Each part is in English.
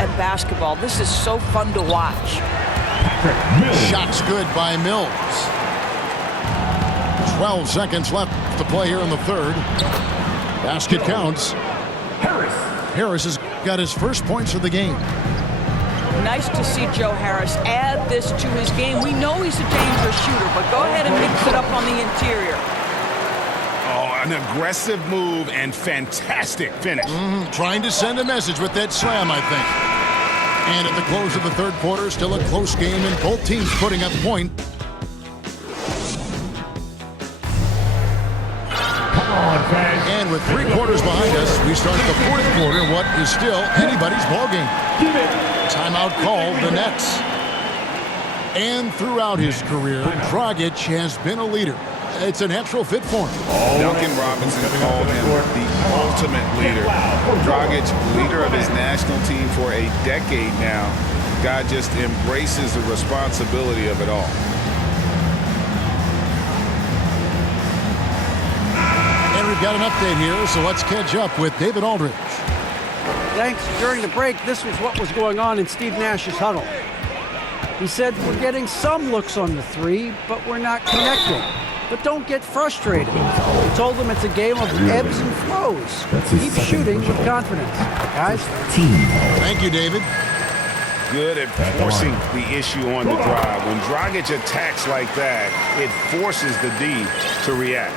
and basketball. This is so fun to watch. Shot's good by Mills. 12 seconds left to play here in the third. Basket counts. Harris has got his first points of the game. Nice to see Joe Harris add this to his game. We know he's a dangerous shooter, but go ahead and mix it up on the interior. Oh, an aggressive move and fantastic finish. Trying to send a message with that slam, I think. And at the close of the third quarter, still a close game, and both teams putting up a point. And with 3 quarters behind us, we start the fourth quarter, what is still anybody's ballgame. Timeout called the Nets. And throughout his career, Dragic has been a leader. It's a natural fit for him. Duncan Robinson called him the ultimate leader. Dragic, leader of his national team for a decade now. God just embraces the responsibility of it all. And we've got an update here, so let's catch up with David Aldridge. Thanks. During the break, this was what was going on in Steve Nash's huddle. He said, we're getting some looks on the three, but we're not connecting. But don't get frustrated. He told them it's a game of ebbs and flows. Keep shooting with confidence, guys. Thank you, David. Good at forcing the issue on the drive. When Dragic attacks like that, it forces the D to react.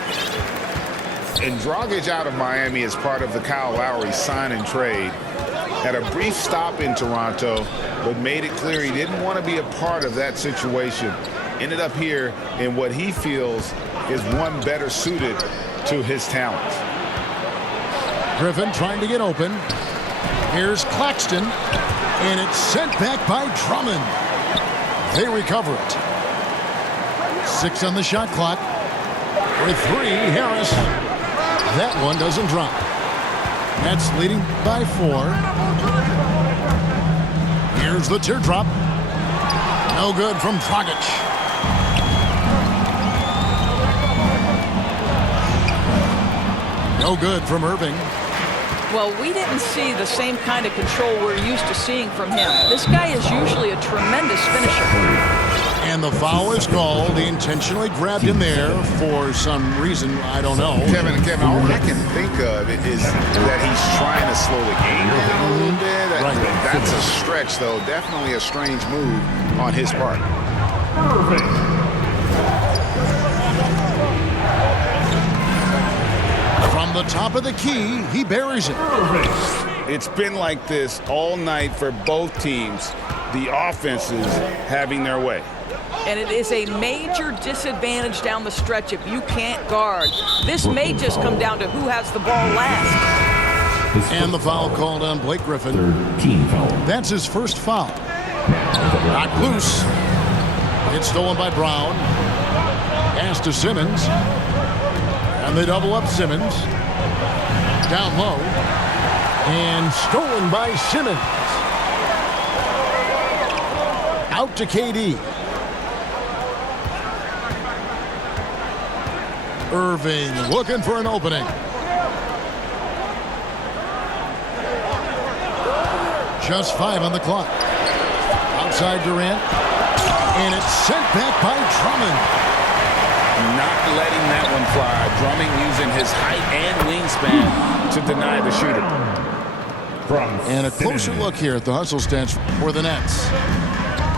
And Dragic out of Miami as part of the Kyle Lowry sign and trade. Had a brief stop in Toronto, but made it clear he didn't want to be a part of that situation. Ended up here in what he feels is one better suited to his talents. Griffin trying to get open. Here's Claxton, and it's sent back by Drummond. They recover it. 6 on the shot clock. With 3, Harris. That one doesn't drop. Nets leading by 4. Here's the teardrop. No good from Dragic. No good from Irving. Well, we didn't see the same kind of control we're used to seeing from him. This guy is usually a tremendous finisher. And the foul is called. He intentionally grabbed him there for some reason. I don't know. Kevin, all I can think of is that he's trying to slow the game down a little bit. Right. That's a stretch, though. Definitely a strange move on his part. From the top of the key, he buries it. It's been like this all night for both teams. The offenses having their way. And it is a major disadvantage down the stretch if you can't guard. This may just come down to who has the ball last. And the foul called on Blake Griffin. That's his first foul. Knocked loose. It's stolen by Brown. Pass to Simmons. And they double up Simmons. Down low. And stolen by Simmons. Out to KD. Irving looking for an opening. Just 5 on the clock. Outside Durant. And it's sent back by Drummond. Not letting that one fly. Drummond using his height and wingspan to deny the shooter. And a closer look here at the hustle stats for the Nets.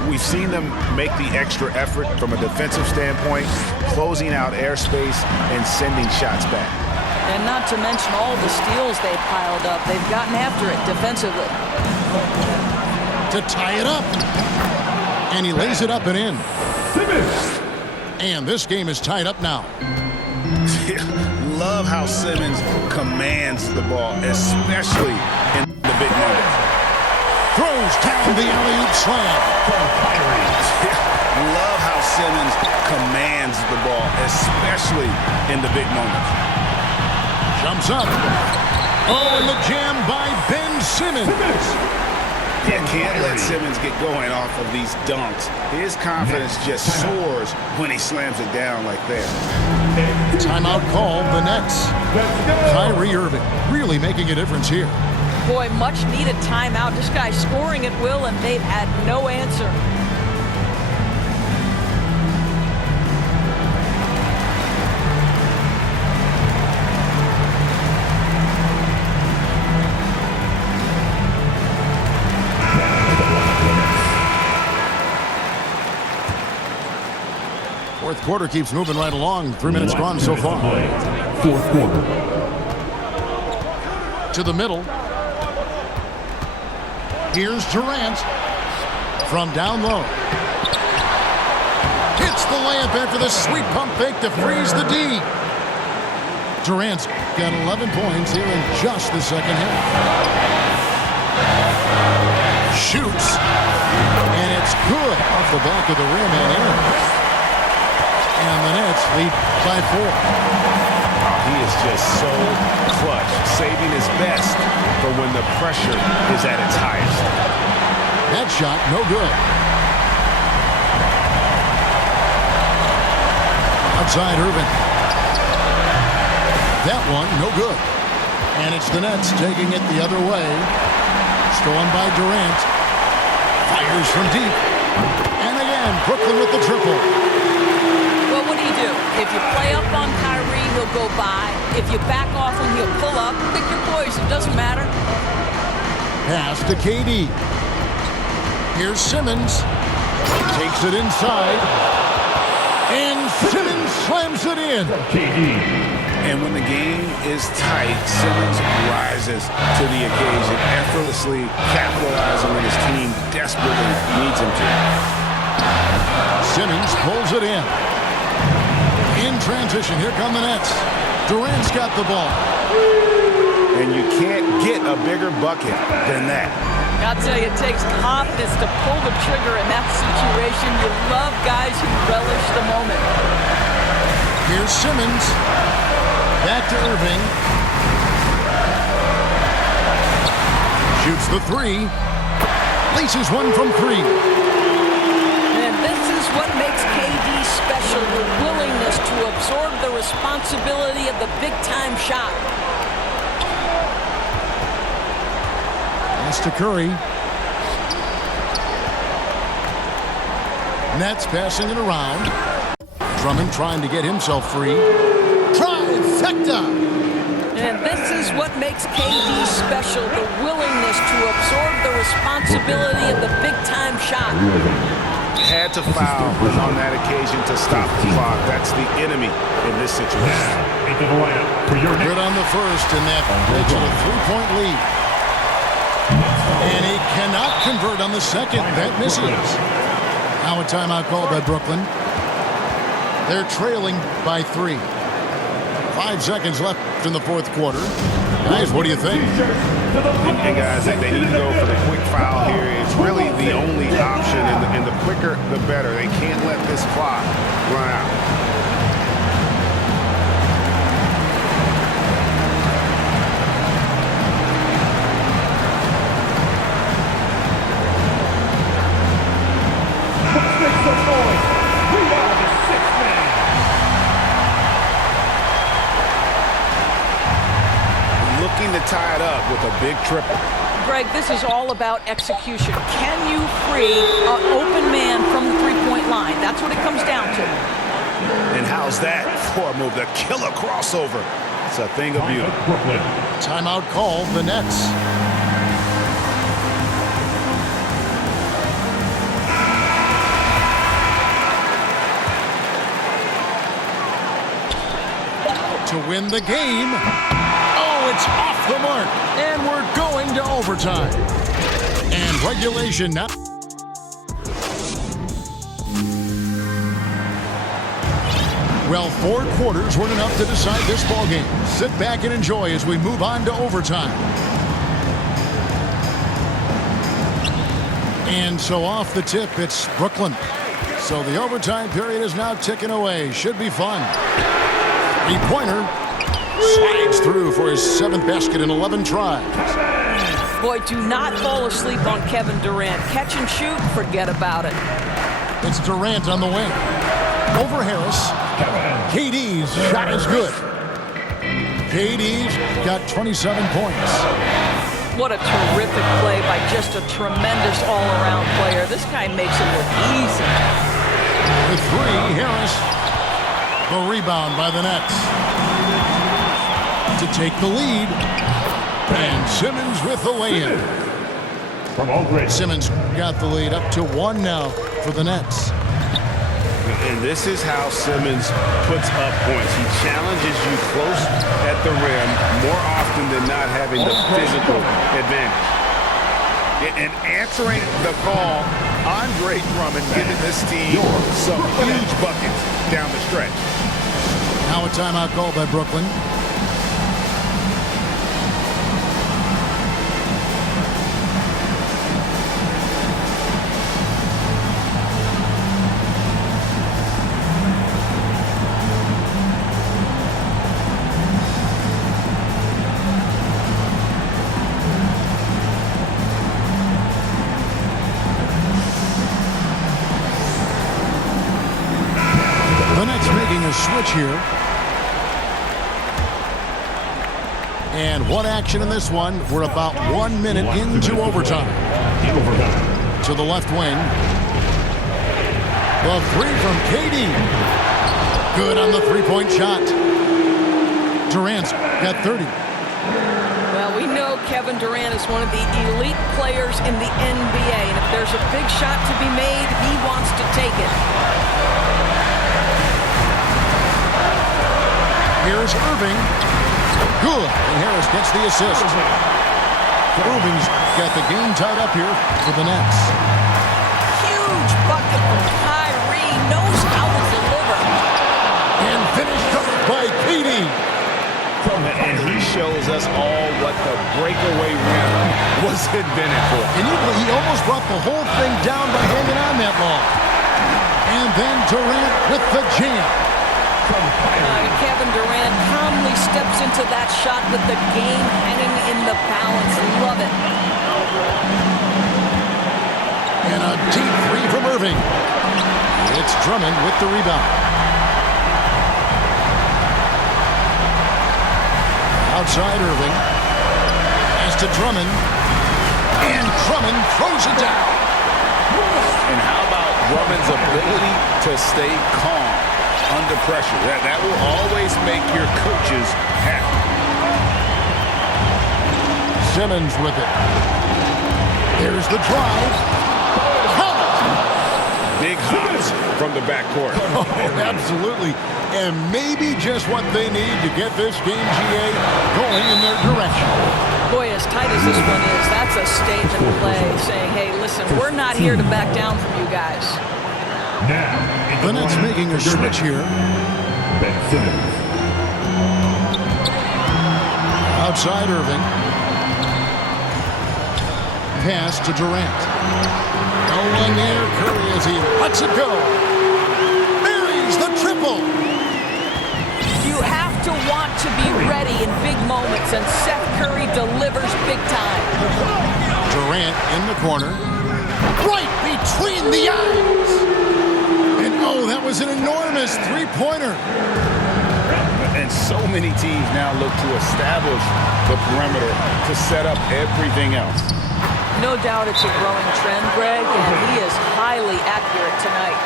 We've seen them make the extra effort from a defensive standpoint, closing out airspace and sending shots back. And not to mention all the steals they piled up. They've gotten after it defensively. To tie it up. And he lays it up and in. And this game is tied up now. Love how Simmons commands the ball, especially in the big moments. Throws down the alley-oop slam. Love how Simmons commands the ball, especially in the big moments. Jumps up. Oh, and the jam by Ben Simmons. You can't let Simmons get going off of these dunks. His confidence just soars when he slams it down like that. Timeout called the Nets. Kyrie Irving really making a difference here. Boy, much needed timeout. This guy's scoring at will, and they've had no answer. Fourth quarter keeps moving right along. 3 minutes gone so far. Fourth quarter. To the middle. Here's Durant from down low. Hits the layup after the sweet pump fake to freeze the D. Durant's got 11 points here in just the second half. Shoots. And it's good off the back of the rim and in. And the Nets lead by 4. Oh, he is just so clutch, saving his best for when the pressure is at its highest. That shot, no good. Outside Irving. That one, no good. And it's the Nets taking it the other way. Stolen by Durant. Fires from deep. And again, Brooklyn with the triple. What do you do? If you play up on Kyrie, he'll go by. If you back off him, he'll pull up. Pick your poison. Doesn't matter. Pass to KD. Here's Simmons. Takes it inside. And Simmons slams it in. And when the game is tight, Simmons rises to the occasion, effortlessly capitalizing when his team desperately needs him to. Simmons pulls it in. In transition, here come the Nets. Durant's got the ball. And you can't get a bigger bucket than that. I'll tell you, it takes confidence to pull the trigger in that situation. You love guys who relish the moment. Here's Simmons. Back to Irving. Shoots the three. Laces one from 3. And this is what makes KD special, the willingness to absorb the responsibility of the big-time shot. Pass to Curry. Nets passing it around. Drummond trying to get himself free. Trifecta! And this is what makes KD special, the willingness to absorb the responsibility of the big-time shot. Had to foul on that occasion to stop the clock. That's the enemy in this situation. Good on the first, and that makes it a 3-point lead. And he cannot convert on the second. That misses. Now a timeout called by Brooklyn. They're trailing by 3. 5 seconds left in the fourth quarter. Guys, what do you think? Hey guys, they need to go for the quick foul here. It's really the only option, and the quicker the better. They can't let this clock run out. Looking to tie it up with a big triple. Greg, this is all about execution. Can you free an open man from the three-point line? That's what it comes down to. And how's that for a move? The killer crossover. It's a thing of beauty. Timeout called, the Nets. To win the game. Oh, it's off the mark. And we're going to overtime. And regulation now. Well, 4 quarters weren't enough to decide this ballgame. Sit back and enjoy as we move on to overtime. And so off the tip, it's Brooklyn. So the overtime period is now ticking away. Should be fun. Three-pointer slides through for his 7th basket in 11 tries. Boy, do not fall asleep on Kevin Durant. Catch and shoot, forget about it. It's Durant on the wing. Over Harris. KD's shot is good. KD's got 27 points. What a terrific play by just a tremendous all-around player. This guy makes it look easy. With 3, Harris. The rebound by the Nets. To take the lead. And Simmons with the lay-in. Simmons got the lead up to 1 now for the Nets. And this is how Simmons puts up points. He challenges you close at the rim more often than not, having the physical advantage. And answering the call, Andre Drummond giving this team some huge buckets down the stretch. Now a timeout call by Brooklyn. Switch here. And one action in this one. We're about 1 minute into overtime. To the left wing. The 3 from KD. Good on the three-point shot. Durant's got 30. Well, we know Kevin Durant is one of the elite players in the NBA. And if there's a big shot to be made, he wants to take it. Here's Irving. Good. And Harris gets the assist. Irving's got the game tied up here for the Nets. Huge bucket from Kyrie. Knows how to deliver. And finished up by KD. And he shows us all what the breakaway rim was invented for. And he almost brought the whole thing down by hanging on that long. And then Durant with the jam. Kevin Durant calmly steps into that shot with the game hanging in the balance. Love it. And a deep 3 from Irving. It's Drummond with the rebound. Outside Irving. Pass to Drummond. And Drummond throws it down. And how about Drummond's ability to stay calm under pressure? That will always make your coaches happy. Simmons with it. There's the drive. Big hops from the backcourt. Oh, absolutely. And maybe just what they need to get this game, GA, going in their direction. Boy, as tight as this one is, that's a statement play saying, hey, listen, we're not here to back down from you guys. The Nets making a switch here. Outside Irving. Pass to Durant. No one near Curry as he lets it go. Buries the triple. You have to want to be ready in big moments, and Seth Curry delivers big time. Durant in the corner. Right between the eyes. And oh, that was an enormous three-pointer. And so many teams now look to establish the perimeter to set up everything else. No doubt it's a growing trend, Greg, and he is highly accurate tonight.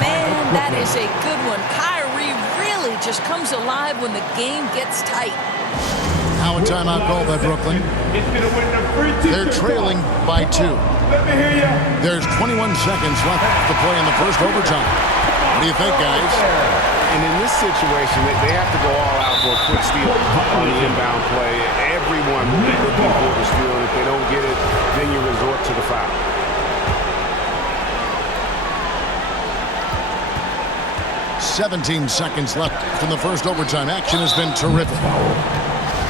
Man, that is a good one. Kyrie really just comes alive when the game gets tight. Now a timeout call by Brooklyn. They're trailing by 2. There's 21 seconds left to play in the first overtime. What do you think, guys? And in this situation, they have to go all out for a quick steal on the inbound play. Everyone will be looking for the steal, and if they don't get it, then you resort to the foul. "17 seconds left in the first overtime. Action has been terrific.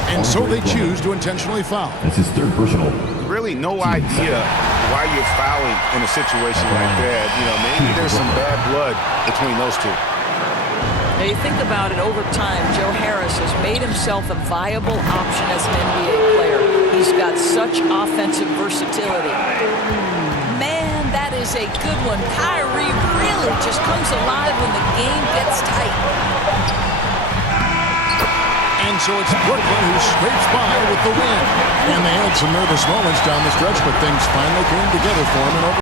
And so they choose to intentionally foul. That's his third personal. Really no idea why you're fouling in a situation like that. You know, maybe there's some bad blood between those two. Now you think about it, over time, Joe Harris has made himself a viable option as an NBA player. He's got such offensive versatility. Man, that is a good one. Kyrie really just comes alive when the game gets tight. And so it's Brooklyn who scrapes by with the win. And they had some nervous moments down the stretch, but things finally came together for them in overtime.